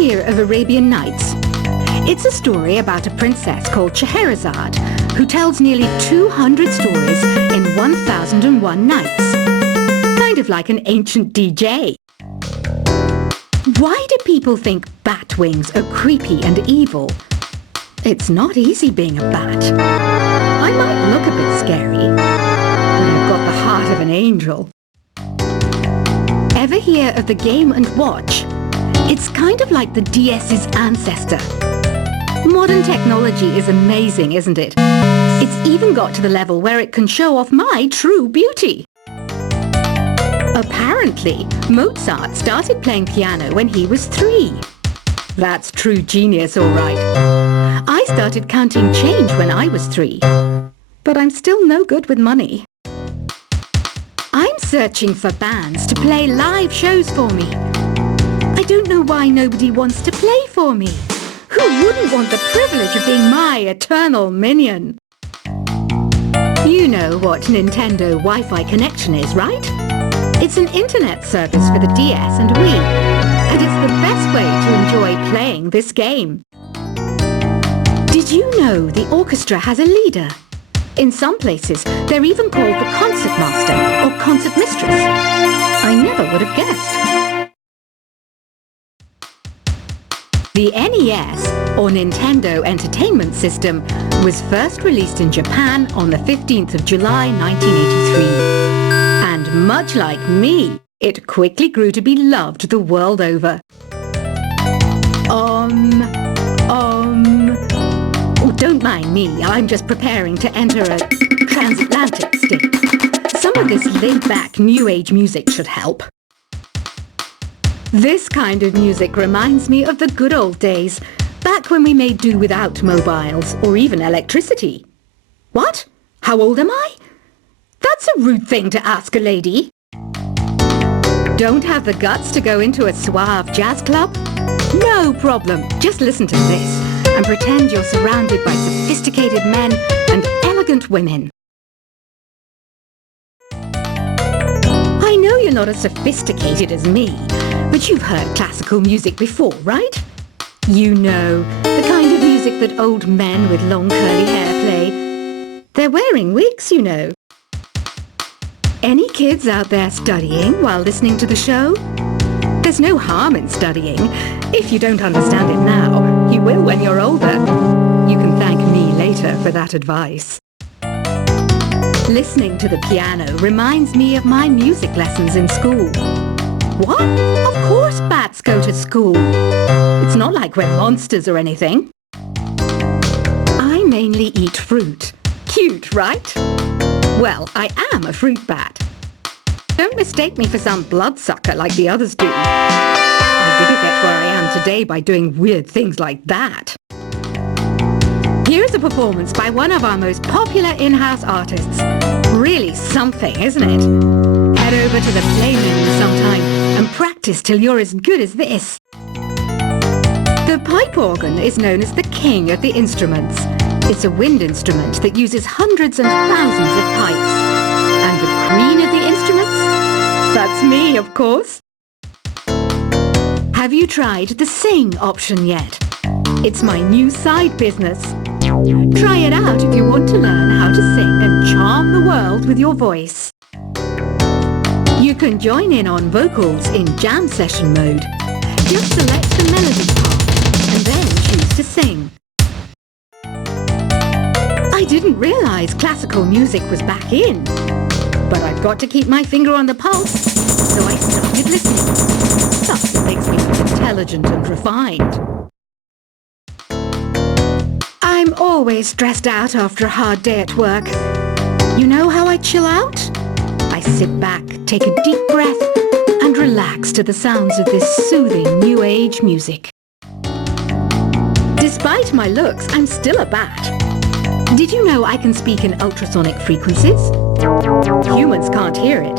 hear of Arabian Nights? It's a story about a princess called Scheherazade who tells nearly 200 stories in 1001 nights. Kind of like an ancient DJ. Why do people think bat wings are creepy and evil? It's not easy being a bat. I might look a bit scary, but I've got the heart of an angel. Ever hear of the Game & Watch? It's kind of like the DS's ancestor. Modern technology is amazing, isn't it? It's even got to the level where it can show off my true beauty. Apparently, Mozart started playing piano when he was 3. That's true genius, all right. I started counting change when I was 3, but I'm still no good with money. I'm searching for bands to play live shows for me. I don't know why nobody wants to play for me. Who wouldn't want the privilege of being my eternal minion? You know what Nintendo Wi-Fi connection is, right? It's an internet service for the DS and Wii, and it's the best way to enjoy playing this game. Did you know the orchestra has a leader? In some places, they're even called the concert master or concert mistress. I never would have guessed. The NES, or Nintendo Entertainment System, was first released in Japan on the 15th of July 1983. And much like me, it quickly grew to be loved the world over. Oh, don't mind me, I'm just preparing to enter a transatlantic state. Some of this laid-back New Age music should help. This kind of music reminds me of the good old days, back when we made do without mobiles or even electricity. What? How old am I? That's a rude thing to ask a lady. Don't have the guts to go into a suave jazz club? No problem, just listen to this and pretend you're surrounded by sophisticated men and elegant women. I know you're not as sophisticated as me, but you've heard classical music before, right? You know, the kind of music that old men with long curly hair play. They're wearing wigs, you know. Any kids out there studying while listening to the show? There's no harm in studying. If you don't understand it now, you will when you're older. You can thank me later for that advice. Listening to the piano reminds me of my music lessons in school. What? Of course bats go to school. It's not like we're monsters or anything. I mainly eat fruit. Cute, right? Well, I am a fruit bat. Don't mistake me for some bloodsucker like the others do. I didn't get where I am today by doing weird things like that. Here's a performance by one of our most popular in-house artists. Really something, isn't it? Head over to the Playroom sometime and practice till you're as good as this. The pipe organ is known as the king of the instruments. It's a wind instrument that uses hundreds and thousands of pipes. And the queen of the instruments? That's me, of course. Have you tried the sing option yet? It's my new side business. Try it out if you want to learn how to sing and charm the world with your voice. You can join in on vocals in jam session mode. Just select the melody part and then choose to sing. I didn't realise classical music was back in, but I've got to keep my finger on the pulse, so I started listening. Stuff that makes me look intelligent and refined. I'm always stressed out after a hard day at work. You know how I chill out? I sit back, take a deep breath, and relax to the sounds of this soothing New Age music. Despite my looks, I'm still a bat. Did you know I can speak in ultrasonic frequencies? Humans can't hear it,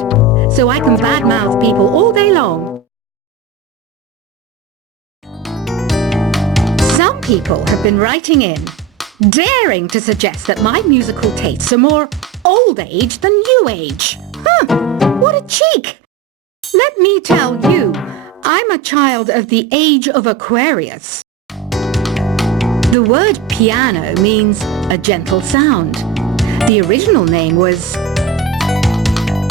so I can badmouth people all day long. Some people have been writing in, daring to suggest that my musical tastes are more old age than new age. Huh, what a cheek! Let me tell you, I'm a child of the age of Aquarius. The word piano means a gentle sound. The original name was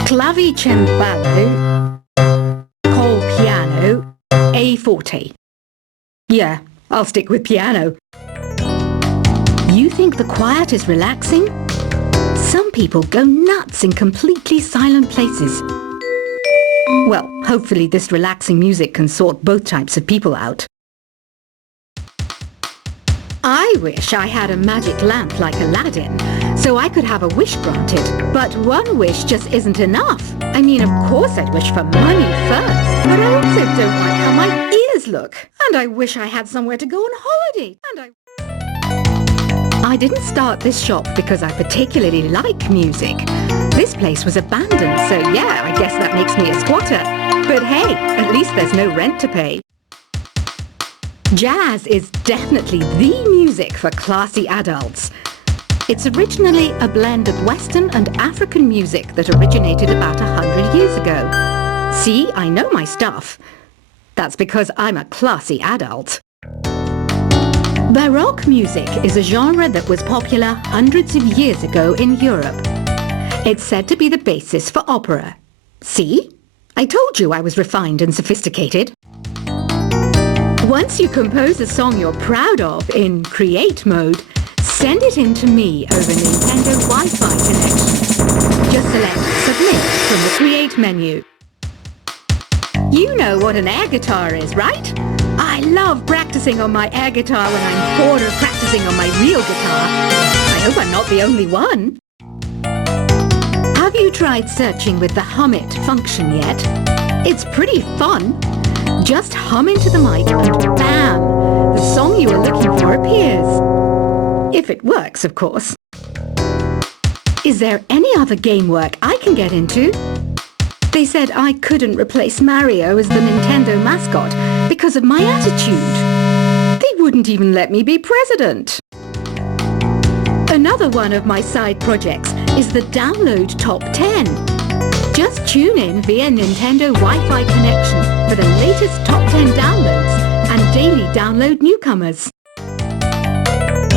clavicembalo col piano e forte. Yeah, I'll stick with piano. You think the quiet is relaxing? Some people go nuts in completely silent places. Well, hopefully this relaxing music can sort both types of people out. I wish I had a magic lamp like Aladdin, so I could have a wish granted. But one wish just isn't enough. I mean, of course I'd wish for money first, but I also don't like how my ears look. And I wish I had somewhere to go on holiday. I didn't start this shop because I particularly like music. This place was abandoned, so yeah, I guess that makes me a squatter. But hey, at least there's no rent to pay. Jazz is definitely the music for classy adults. It's originally a blend of Western and African music that originated about 100 years ago. See, I know my stuff. That's because I'm a classy adult. Baroque music is a genre that was popular hundreds of years ago in Europe. It's said to be the basis for opera. See? I told you I was refined and sophisticated. Once you compose a song you're proud of in create mode, send it in to me over Nintendo Wi-Fi connection. Just select Submit from the Create menu. You know what an air guitar is, right? I love practicing on my air guitar when I'm bored of practicing on my real guitar. I hope I'm not the only one. Have you tried searching with the Hum It function yet? It's pretty fun. Just hum into the mic and bam! The song you are looking for appears. If it works, of course. Is there any other game work I can get into? They said I couldn't replace Mario as the Nintendo mascot because of my attitude. They wouldn't even let me be president. Another one of my side projects is the Download Top 10. Just tune in via Nintendo Wi-Fi connection for the latest top 10 downloads and daily download newcomers.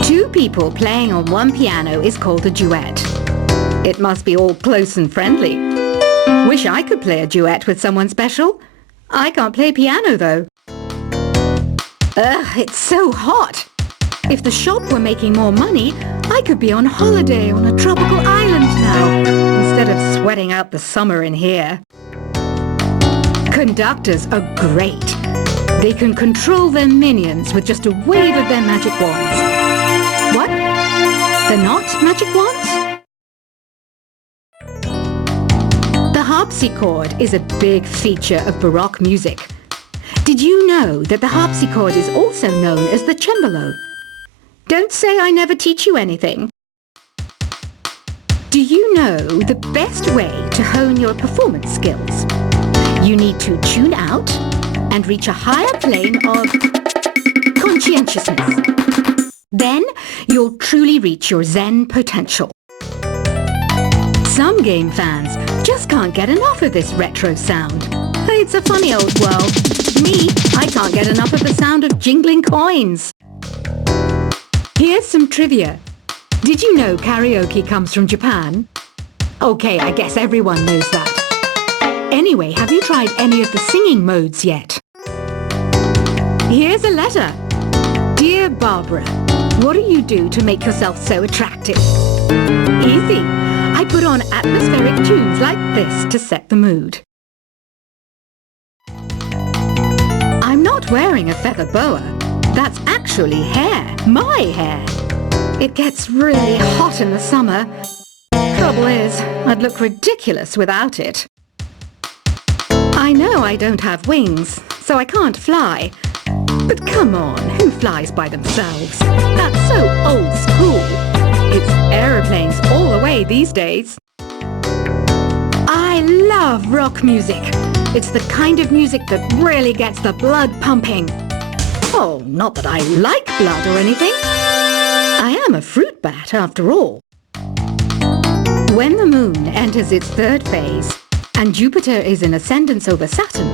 Two people playing on one piano is called a duet. It must be all close and friendly. Wish I could play a duet with someone special. I can't play piano though. Ugh, it's so hot. If the shop were making more money, I could be on holiday on a tropical island now, instead of sweating out the summer in here. Conductors are great. They can control their minions with just a wave of their magic wands. What? They're not magic wands? The harpsichord is a big feature of Baroque music. Did you know that the harpsichord is also known as the cembalo? Don't say I never teach you anything. Do you know the best way to hone your performance skills? You need to tune out and reach a higher plane of conscientiousness. Then you'll truly reach your Zen potential. Some game fans just can't get enough of this retro sound. It's a funny old world. Me, I can't get enough of the sound of jingling coins. Here's some trivia. Did you know karaoke comes from Japan? Okay, I guess everyone knows that. Anyway, have you tried any of the singing modes yet? Here's a letter. Dear Barbara, what do you do to make yourself so attractive? Easy. I put on atmospheric tunes like this to set the mood. I'm not wearing a feather boa. That's actually hair. My hair. It gets really hot in the summer. Trouble is, I'd look ridiculous without it. I know I don't have wings, so I can't fly. But come on, who flies by themselves? That's so old school. It's aeroplanes all the way these days. I love rock music. It's the kind of music that really gets the blood pumping. Oh, not that I like blood or anything. I am a fruit bat after all. When the moon enters its third phase and Jupiter is in ascendance over Saturn,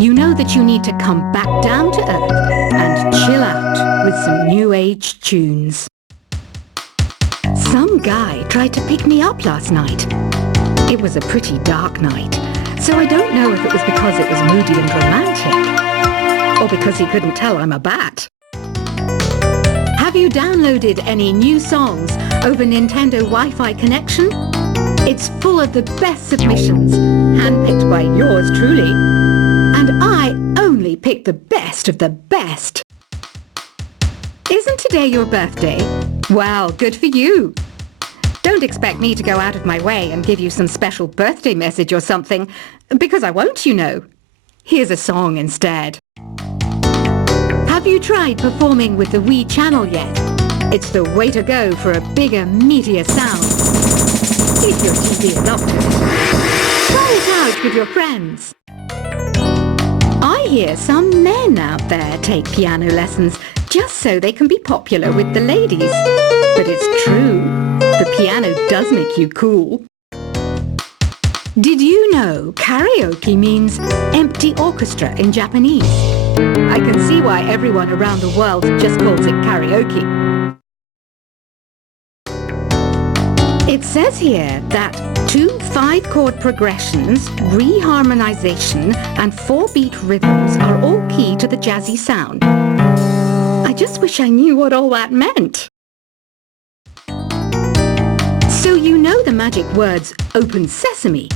you know that you need to come back down to earth and chill out with some new age tunes. Some guy tried to pick me up last night. It was a pretty dark night, so I don't know if it was because it was moody and romantic, or because he couldn't tell I'm a bat. Have you downloaded any new songs over Nintendo Wi-Fi connection? It's full of the best submissions, handpicked by yours truly. And I only pick the best of the best. Isn't today your birthday? Well, good for you. Don't expect me to go out of my way and give you some special birthday message or something, because I won't, you know. Here's a song instead. Have you tried performing with the Wii channel yet? It's the way to go for a bigger, meatier sound. If your TV adopted it. Try it out with your friends. I hear some men out there take piano lessons just so they can be popular with the ladies. But it's true, the piano does make you cool. Did you know karaoke means empty orchestra in Japanese? I can see why everyone around the world just calls it karaoke. It says here that 2 5-chord progressions, reharmonization and 4-beat rhythms are all key to the jazzy sound. I just wish I knew what all that meant. So you know the magic words open sesame.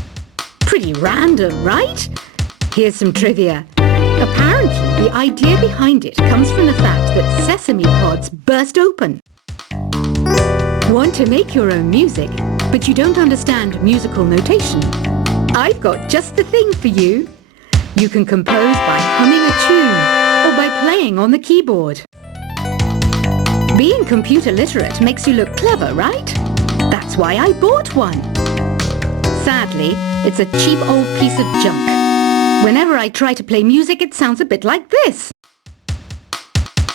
Pretty random, right? Here's some trivia. Apparently, the idea behind it comes from the fact that sesame pods burst open. Want to make your own music, but you don't understand musical notation? I've got just the thing for you. You can compose by humming a tune or by playing on the keyboard. Being computer literate makes you look clever, right? That's why I bought one. Sadly, it's a cheap old piece of junk. Whenever I try to play music, it sounds a bit like this.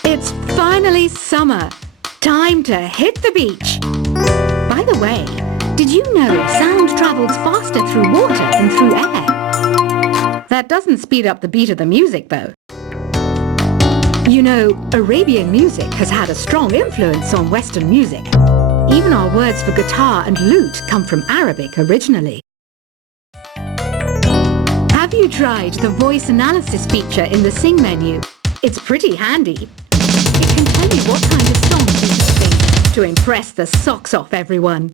It's finally summer. Time to hit the beach. By the way, did you know sound travels faster through water than through air? That doesn't speed up the beat of the music, though. You know, Arabian music has had a strong influence on Western music. Even our words for guitar and lute come from Arabic originally. Have you tried the voice analysis feature in the Sing menu? It's pretty handy. It can tell you what kind of songs you should sing to impress the socks off everyone.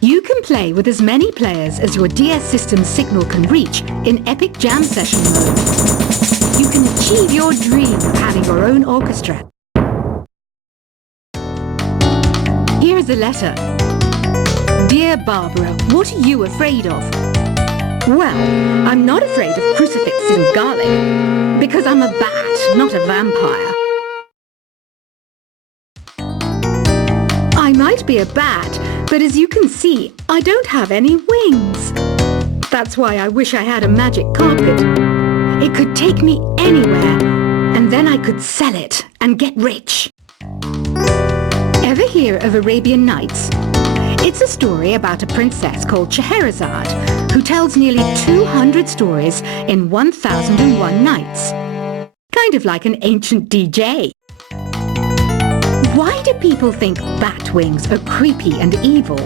You can play with as many players as your DS system's signal can reach in Epic Jam Session mode. You can achieve your dream of having your own orchestra. Here's a letter. Dear Barbara, what are you afraid of? Well, I'm not afraid of crucifixes and garlic, because I'm a bat, not a vampire. I might be a bat, but as you can see, I don't have any wings. That's why I wish I had a magic carpet. It could take me anywhere, and then I could sell it and get rich. Ever hear of Arabian Nights? It's a story about a princess called Scheherazade, who tells nearly 200 stories in 1001 nights. Kind of like an ancient DJ. Why do people think bat wings are creepy and evil?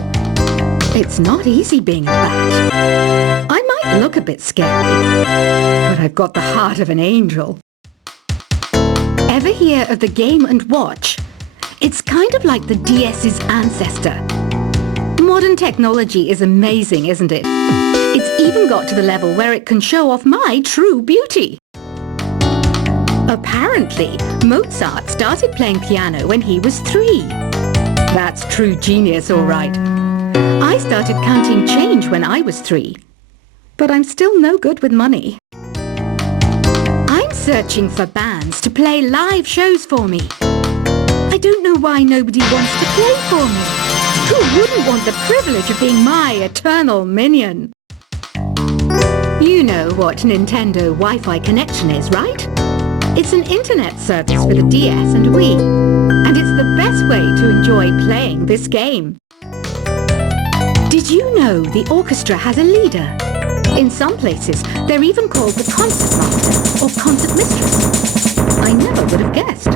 It's not easy being a bat. I might look a bit scary, but I've got the heart of an angel. Ever hear of the Game & Watch? It's kind of like the DS's ancestor. Modern technology is amazing, isn't it? It's even got to the level where it can show off my true beauty. Apparently, Mozart started playing piano when he was 3. That's true genius, all right. I started counting change when I was 3. But I'm still no good with money. I'm searching for bands to play live shows for me. I don't know why nobody wants to play for me. Who wouldn't want the privilege of being my eternal minion? You know what Nintendo Wi-Fi connection is, right? It's an internet service for the DS and Wii, and it's the best way to enjoy playing this game. Did you know the orchestra has a leader? In some places, they're even called the concert master or concert mistress. I never would have guessed.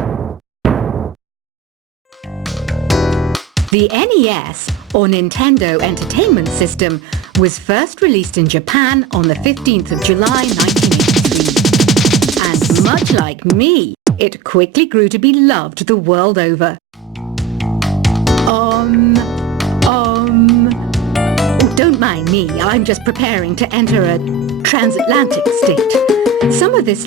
The NES, or Nintendo Entertainment System, was first released in Japan on the 15th of July 1983. And much like me, it quickly grew to be loved the world over. Oh, don't mind me, I'm just preparing to enter a transatlantic state. Some of this